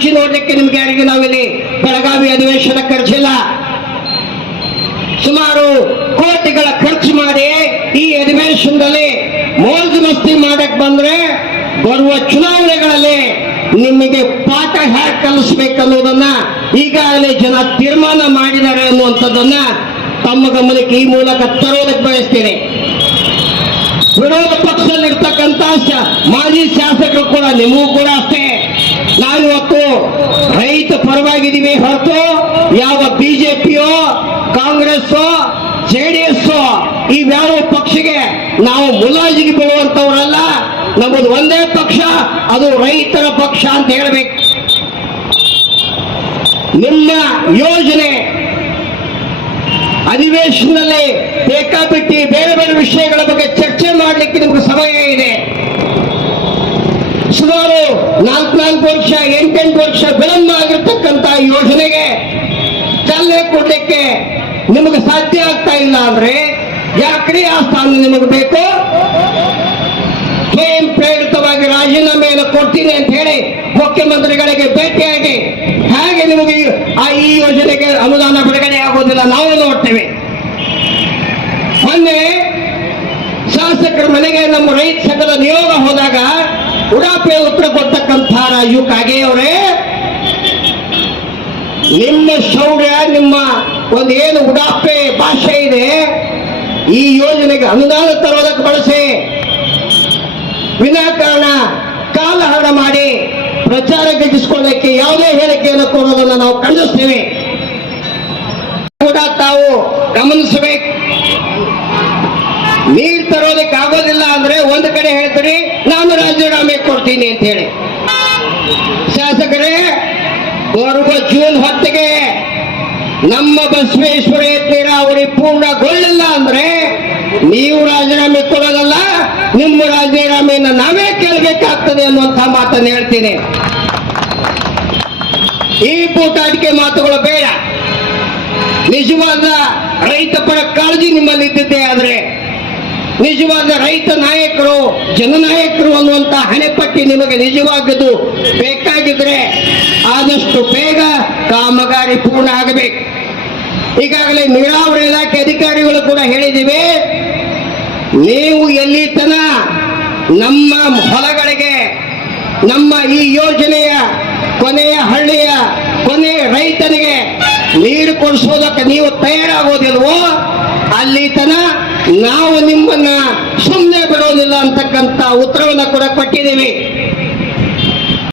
ರುಚಿ ನೋಡ್ಲಿಕ್ಕೆ ನಿಮ್ಗೆ ಯಾರಿಗೆ ನಾವಿಲ್ಲಿ ಬೆಳಗಾವಿ ಅಧಿವೇಶನ ಕರೆಸಿಲ್ಲ? ಸುಮಾರು ಕೋಟಿಗಳ ಖರ್ಚು ಮಾಡಿ ಈ ಅಧಿವೇಶನದಲ್ಲಿ ಮೋಜು ಮಸ್ತಿ ಮಾಡಕ್ ಬಂದ್ರೆ ಬರುವ ಚುನಾವಣೆಗಳಲ್ಲಿ ನಿಮಗೆ ಪಾಠ ಹೇಗೆ ಕಲಿಸ್ಬೇಕನ್ನುವುದನ್ನ ಈಗಾಗಲೇ ಜನ ತೀರ್ಮಾನ ಮಾಡಿದ್ದಾರೆ ಅನ್ನುವಂಥದ್ದನ್ನ ತಮ್ಮ ಗಮನಕ್ಕೆ ಈ ಮೂಲಕ ತರೋದಕ್ಕೆ ಬಯಸ್ತೇನೆ. ವಿರೋಧ ಪಕ್ಷದಲ್ಲಿರ್ತಕ್ಕಂಥ ಮಾಜಿ ಶಾಸಕರು ಕೂಡ ನಿಮಗೂ ಕೂಡ ಅಷ್ಟೇ ಪರವಾಗಿದ್ದೀವಿ ಹೊರತು ಯಾವ ಬಿಜೆಪಿಯೋ ಕಾಂಗ್ರೆಸ್ ಜೆಡಿಎಸ್ ಇವ್ಯಾವ ಪಕ್ಷಗೆ ನಾವು ಮುಲಾಜಿಗೆ ಬೀಳುವಂತವರಲ್ಲ ನಮ್ಮದು ಒಂದೇ ಪಕ್ಷ, ಅದು ರೈತರ ಪಕ್ಷ ಅಂತ ಹೇಳಬೇಕು. ನಿಮ್ಮ ಯೋಜನೆ ಅಧಿವೇಶನದಲ್ಲಿ ಸುಮಾರು ನಾಲ್ಕು ನಾಲ್ಕು ವರ್ಷ, ಎಂಟೆಂಟು ವರ್ಷ ವಿಳಂಬ ಆಗಿರ್ತಕ್ಕಂತ ಯೋಜನೆಗೆ ಚಾಲನೆ ಕೊಡಲಿಕ್ಕೆ ನಿಮಗೆ ಸಾಧ್ಯ ಆಗ್ತಾ ಇಲ್ಲ ಅಂದ್ರೆ ಯಾಕ್ರಿ ಆ ಸ್ಥಾನ ನಿಮಗೆ ಬೇಕು? ಸ್ವಯಂ ಪ್ರೇರಿತವಾಗಿ ರಾಜೀನಾಮೆಯನ್ನು ಕೊಡ್ತೀನಿ ಅಂತ ಹೇಳಿ ಮುಖ್ಯಮಂತ್ರಿಗಳಿಗೆ ಭೇಟಿಯಾಗಿ ಹೇಗೆ ನಿಮಗೆ ಆ ಈ ಯೋಜನೆಗೆ ಅನುದಾನ ಬಿಡುಗಡೆ ಆಗೋದಿಲ್ಲ ನಾವು ನೋಡ್ತೇವೆ. ಮೊನ್ನೆ ಶಾಸಕರ ಮನೆಗೆ ನಮ್ಮ ರೈತ ಸಂಘದ ನಿಯೋಗ ಹೋದಾಗ ಉಡಾಪೆ ಉತ್ತರ ಕೊಡ್ತಕ್ಕಂಥ ರಾಜು ಕಾಗೆ ಅವರೇ, ನಿಮ್ಮ ಶೌರ್ಯ, ನಿಮ್ಮ ಒಂದು ಏನು ಉಡಾಪೆ ಭಾಷೆ ಇದೆ, ಈ ಯೋಜನೆಗೆ ಅನುದಾನ ತರೋದಕ್ಕೆ ಬಳಸಿ, ವಿನಾಕಾರಣ ಕಾಲಹರಣ ಮಾಡಿ ಪ್ರಚಾರ ಗಿಟ್ಟಿಸಿಕೊಳ್ಳಕ್ಕೆ ಯಾವುದೇ ಹೇಳಿಕೆಯನ್ನು ಕೊಡೋದನ್ನು ನಾವು ಖಂಡಿಸ್ತೇವೆ. ಕೂಡ ತಾವು ಗಮನಿಸಬೇಕು. ನೀರು ತರೋದಕ್ಕೆ ಆಗೋದಿಲ್ಲ ಅಂದ್ರೆ ಒಂದು ಕಡೆ ಹೇಳ್ತೀರಿ ಕೊಡ್ತೀನಿ ಅಂತ ಹೇಳಿ ಶಾಸಕರೇ, ಬರುವ ಜೂನ್ ಹೊತ್ತಿಗೆ ನಮ್ಮ ಬಸವೇಶ್ವರ ನೀರಾವರಿ ಪೂರ್ಣಗೊಳ್ಳಲ್ಲ ಅಂದ್ರೆ ನೀವು ರಾಜೀನಾಮೆ ಕೊಡೋದಲ್ಲ ನಿಮ್ಮ ರಾಜೀನಾಮೆಯನ್ನು ನಾವೇ ಕೇಳಬೇಕಾಗ್ತದೆ ಅನ್ನುವಂಥ ಮಾತನ್ನು ಹೇಳ್ತೀನಿ. ಈ ಬೂಟಾಟಿಕೆ ಮಾತುಗಳು ಬೇಡ. ನಿಜವಾದ ರೈತ ಪರ ಕಾಳಜಿ ನಿಮ್ಮಲ್ಲಿ ಇದ್ದಿದ್ದೆ ಆದ್ರೆ ನಿಜವಾದ ರೈತ ನಾಯಕರು ಜನನಾಯಕರು ಅನ್ನುವಂತ ಹಣೆಪಟ್ಟಿ ನಿಮಗೆ ನಿಜವಾಗದು. ಬೇಕಾಗಿದ್ರೆ ಆದಷ್ಟು ಬೇಗ ಕಾಮಗಾರಿ ಪೂರ್ಣ ಆಗಬೇಕು. ಈಗಾಗಲೇ ನೀರಾವರಿ ಇಲಾಖೆ ಅಧಿಕಾರಿಗಳು ಕೂಡ ಹೇಳಿದಿವೆ, ನೀವು ಎಲ್ಲಿ ತನ ನಮ್ಮ ಹೊಲಗಳಿಗೆ, ನಮ್ಮ ಈ ಯೋಜನೆಯ ಕೊನೆಯ ಹಳ್ಳಿಯ ಕೊನೆಯ ರೈತನಿಗೆ ನೀರು ಕೊಡಿಸೋದಕ್ಕೆ ನೀವು ತಯಾರಾಗೋದಿಲ್ವೋ, ಅಲ್ಲಿ ತನ ನಾವು ನಿಮ್ಮನ್ನ ಸುಮ್ಮನೆ ಬಿಡೋದಿಲ್ಲ ಅಂತಕ್ಕಂಥ ಉತ್ತರವನ್ನ ಕೂಡ ಕೊಟ್ಟಿದ್ದೀವಿ.